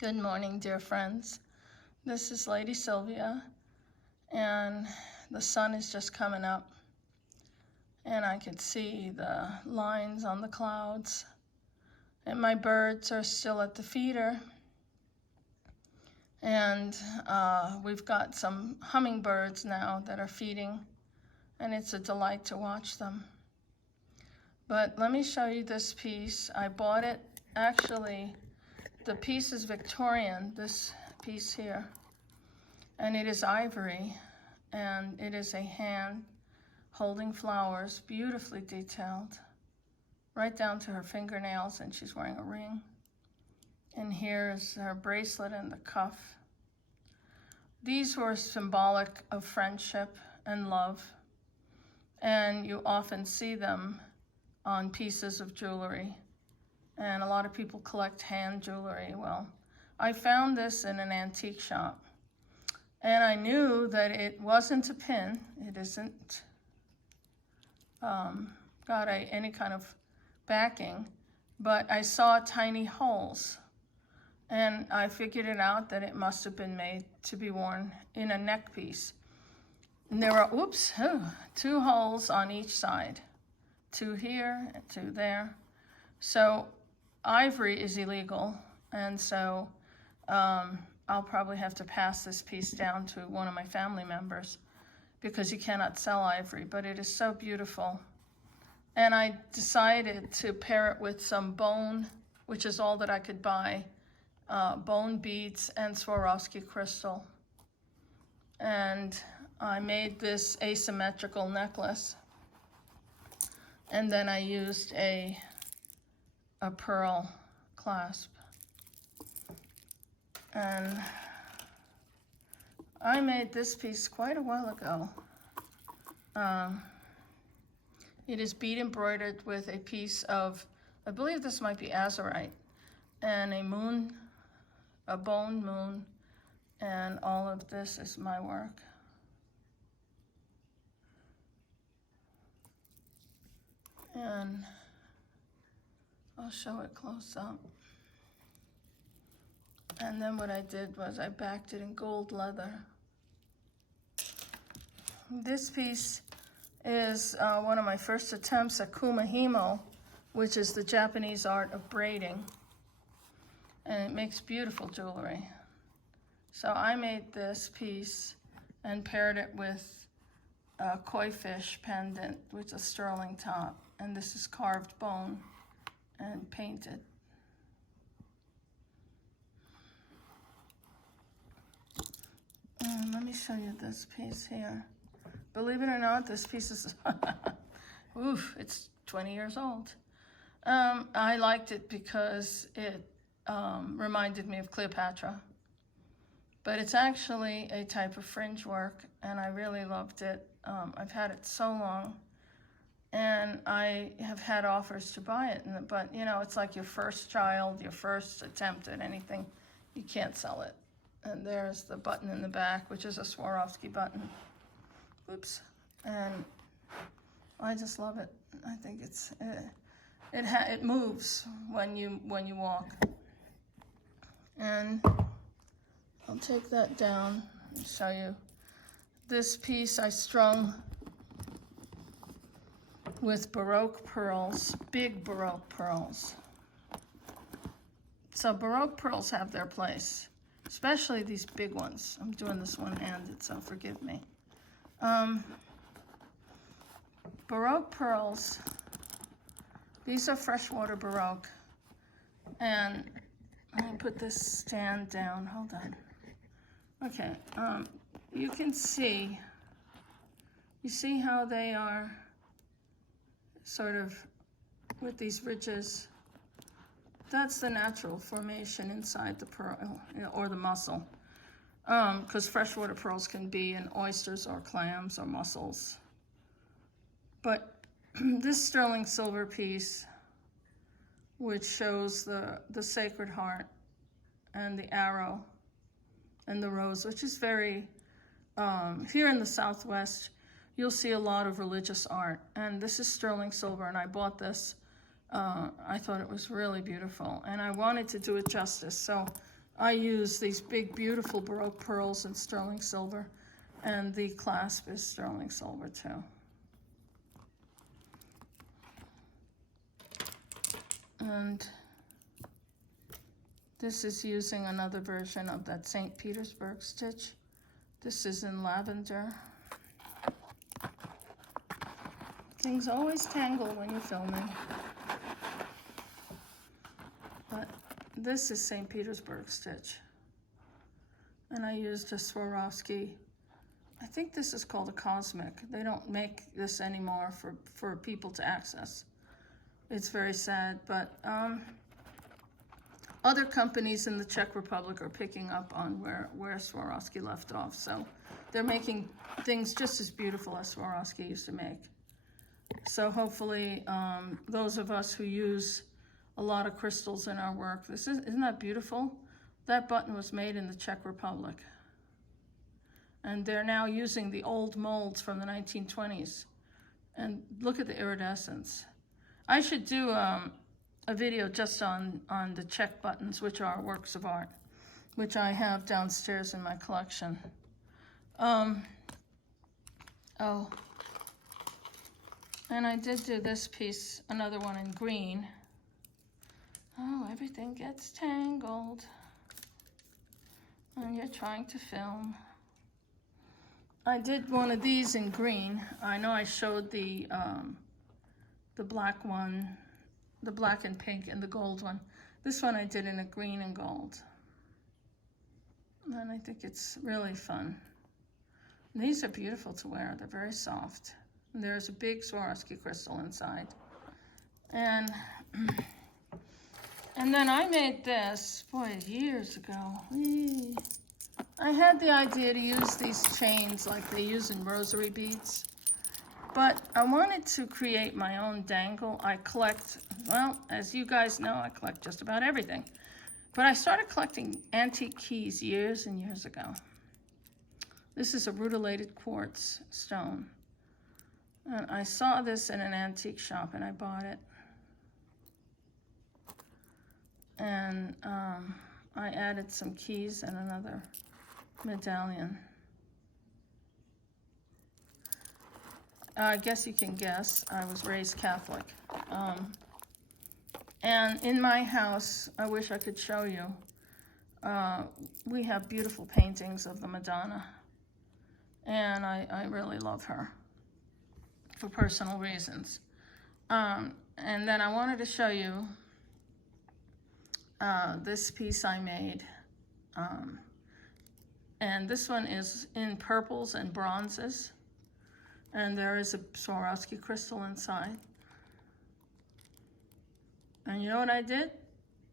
Good morning, dear friends. This is Lady Sylvia, and the sun is just coming up, and I could see the lines on the clouds, and my birds are still at the feeder, and we've got some hummingbirds now that are feeding, and it's a delight to watch them. But let me show you this piece. I bought it, actually, the piece is Victorian, this piece here, and it is ivory, and it is a hand holding flowers, beautifully detailed, right down to her fingernails, and she's wearing a ring. And here's her bracelet and the cuff. These were symbolic of friendship and love, and you often see them on pieces of jewelry. And a lot of people collect hand jewelry. Well, I found this in an antique shop, and I knew that it wasn't a pin. It isn't got any kind of backing, but I saw tiny holes, and I figured it out that it must have been made to be worn in a neck piece. And there were, 2 holes on each side, 2 here and 2 there. So ivory is illegal, and so I'll probably have to pass this piece down to one of my family members because you cannot sell ivory, but it is so beautiful. And I decided to pair it with some bone, which is all that I could buy, bone beads and Swarovski crystal. And I made this asymmetrical necklace, and then I used a pearl clasp. And I made this piece quite a while ago. It is bead embroidered with a piece of, I believe this might be azurite, and a moon, a bone moon, and all of this is my work. And I'll show it close up. And then what I did was I backed it in gold leather. This piece is one of my first attempts at Kumihimo, which is the Japanese art of braiding. And it makes beautiful jewelry. So I made this piece and paired it with a koi fish pendant with a sterling top. And this is carved bone and painted. And let me show you this piece here. Believe it or not, this piece is, oof, it's 20 years old. I liked it because it reminded me of Cleopatra. But it's actually a type of fringe work, and I really loved it. I've had it so long, and I have had offers to buy it, but you know, it's like your first child, your first attempt at anything, you can't sell it. And there's the button in the back, which is a Swarovski button. Oops. And I just love it. I think it moves when you walk. And I'll take that down and show you. This piece I strung with Baroque pearls, big Baroque pearls. So Baroque pearls have their place, especially these big ones. I'm doing this one-handed, so forgive me. Baroque pearls, these are freshwater Baroque. And let me put this stand down, hold on. Okay, you can see, you see how they are sort of with these ridges? That's the natural formation inside the pearl, or the mussel. Because freshwater pearls can be in oysters or clams or mussels. But this sterling silver piece, which shows the Sacred Heart and the arrow and the rose, which is very, here in the Southwest, you'll see a lot of religious art. And this is sterling silver, and I bought this. I thought it was really beautiful, and I wanted to do it justice. So I use these big, beautiful Baroque pearls in sterling silver, and the clasp is sterling silver too. And this is using another version of that St. Petersburg stitch. This is in lavender. Things always tangle when you're filming. But this is St. Petersburg stitch. And I used a Swarovski. I think this is called a Cosmic. They don't make this anymore for people to access. It's very sad, but other companies in the Czech Republic are picking up on where Swarovski left off. So they're making things just as beautiful as Swarovski used to make. So hopefully those of us who use a lot of crystals in our work, isn't that beautiful? That button was made in the Czech Republic. And they're now using the old molds from the 1920s. And look at the iridescence. I should do a video just on the Czech buttons, which are works of art, which I have downstairs in my collection. And I did do this piece, another one in green. Oh, everything gets tangled when you're trying to film. I did one of these in green. I know I showed the black one, the black and pink, and the gold one. This one I did in a green and gold. And I think it's really fun. And these are beautiful to wear. They're very soft. And there's a big Swarovski crystal inside. And then I made this, boy, years ago. I had the idea to use these chains like they use in rosary beads. But I wanted to create my own dangle. I collect, well, as you guys know, I collect just about everything. But I started collecting antique keys years and years ago. This is a rutilated quartz stone. And I saw this in an antique shop and I bought it. And I added some keys and another medallion. I guess you can guess, I was raised Catholic. And in my house, I wish I could show you, we have beautiful paintings of the Madonna. And I really love her for personal reasons. And then I wanted to show you this piece I made. And this one is in purples and bronzes. And there is a Swarovski crystal inside. And you know what I did?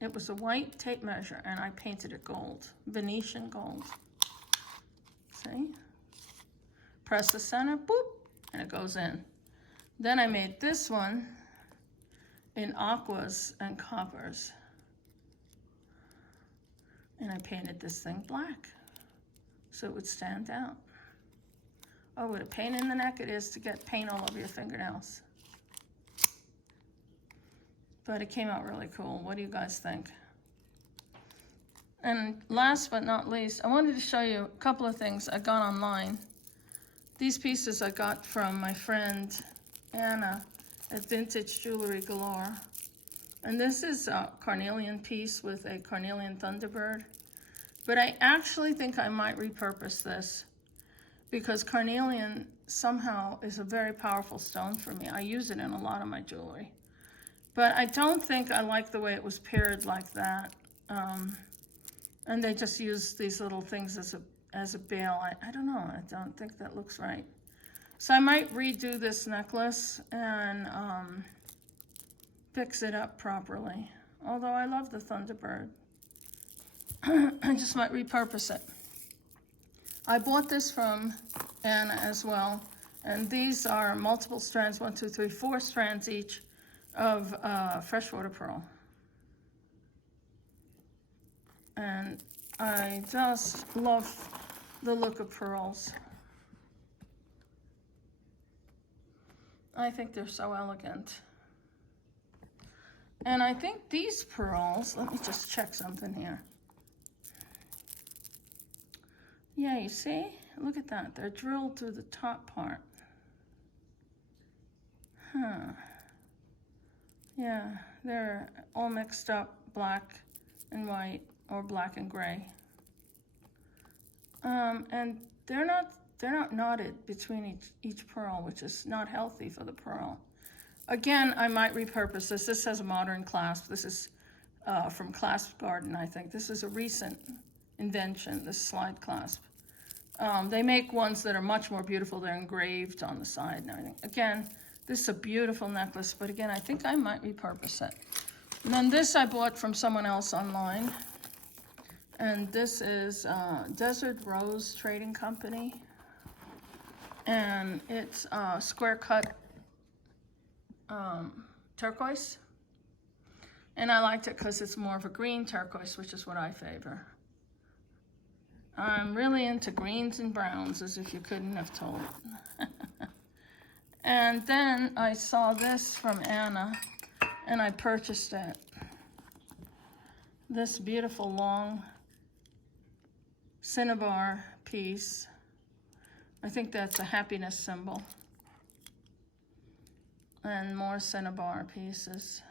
It was a white tape measure, and I painted it gold, Venetian gold. See? Press the center, boop, and it goes in. Then I made this one in aquas and coppers. And I painted this thing black, so it would stand out. Oh, what a pain in the neck it is to get paint all over your fingernails. But it came out really cool. What do you guys think? And last but not least, I wanted to show you a couple of things I got online. These pieces I got from my friend Anna at Vintage Jewelry Galore. And this is a carnelian piece with a carnelian thunderbird. But I actually think I might repurpose this, because carnelian somehow is a very powerful stone for me. I use it in a lot of my jewelry. But I don't think I like the way it was paired like that. And they just use these little things as a bail. I don't know, I don't think that looks right. So I might redo this necklace and fix it up properly. Although I love the Thunderbird. I just might repurpose it. I bought this from Anna as well, and these are multiple strands, 1, 2, 3, 4 strands each of freshwater pearl. And I just love the look of pearls. I think they're so elegant. And I think these pearls, let me just check something here. Yeah, you see? Look at that. They're drilled through the top part. Huh. Yeah, they're all mixed up, black and white, or black and gray. And they're not knotted between each pearl, which is not healthy for the pearl. Again, I might repurpose this. This has a modern clasp. This is from Clasp Garden, I think. This is a recent invention, this slide clasp. They make ones that are much more beautiful. They're engraved on the side and everything. Again, this is a beautiful necklace, but again, I think I might repurpose it. And then this I bought from someone else online. And this is Desert Rose Trading Company. And it's square cut turquoise. And I liked it because it's more of a green turquoise, which is what I favor. I'm really into greens and browns, as if you couldn't have told. And then I saw this from Anna, and I purchased it. This beautiful long cinnabar piece. I think that's a happiness symbol. And more cinnabar pieces.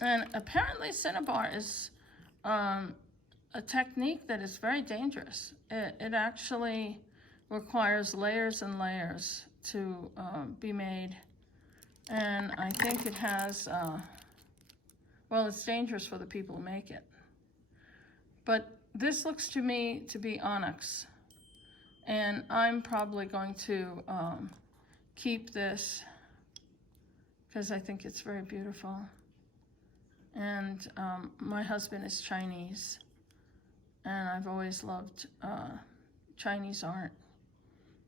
And apparently cinnabar is a technique that is very dangerous. It actually requires layers and layers to be made. And I think it has, well, it's dangerous for the people who make it. But this looks to me to be onyx. And I'm probably going to keep this because I think it's very beautiful. And my husband is Chinese, and I've always loved Chinese art,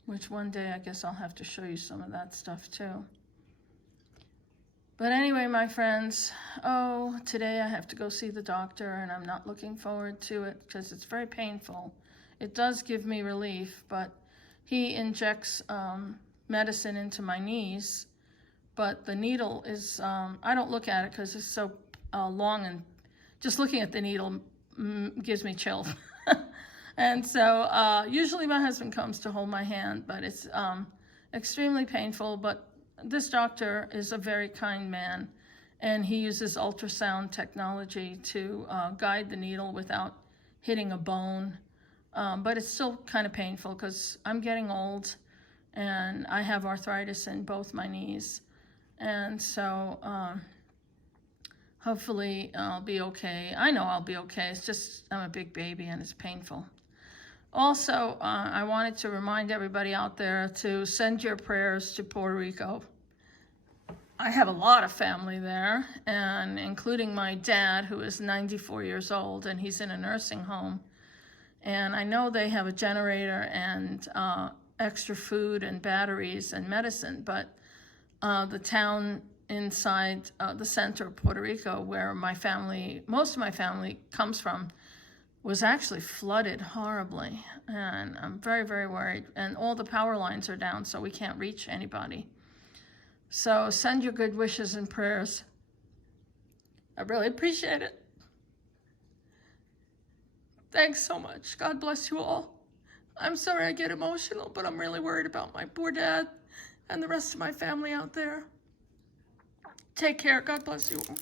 which one day I guess I'll have to show you some of that stuff too. But anyway, my friends, today I have to go see the doctor, and I'm not looking forward to it because it's very painful. It does give me relief, but he injects medicine into my knees, but the needle is, I don't look at it because it's so long, and just looking at the needle gives me chills. And so usually my husband comes to hold my hand, but it's extremely painful. But this doctor is a very kind man, and he uses ultrasound technology to guide the needle without hitting a bone. But it's still kind of painful because I'm getting old and I have arthritis in both my knees. And so hopefully I'll be okay. I know I'll be okay. It's just I'm a big baby and it's painful. Also, I wanted to remind everybody out there to send your prayers to Puerto Rico. I have a lot of family there, and including my dad, who is 94 years old, and he's in a nursing home. And I know they have a generator and extra food and batteries and medicine, but the town inside the center of Puerto Rico, where my family, most of my family comes from, was actually flooded horribly. And I'm very, very worried. And all the power lines are down, so we can't reach anybody. So send your good wishes and prayers. I really appreciate it. Thanks so much. God bless you all. I'm sorry I get emotional, but I'm really worried about my poor dad and the rest of my family out there. Take care. God bless you all.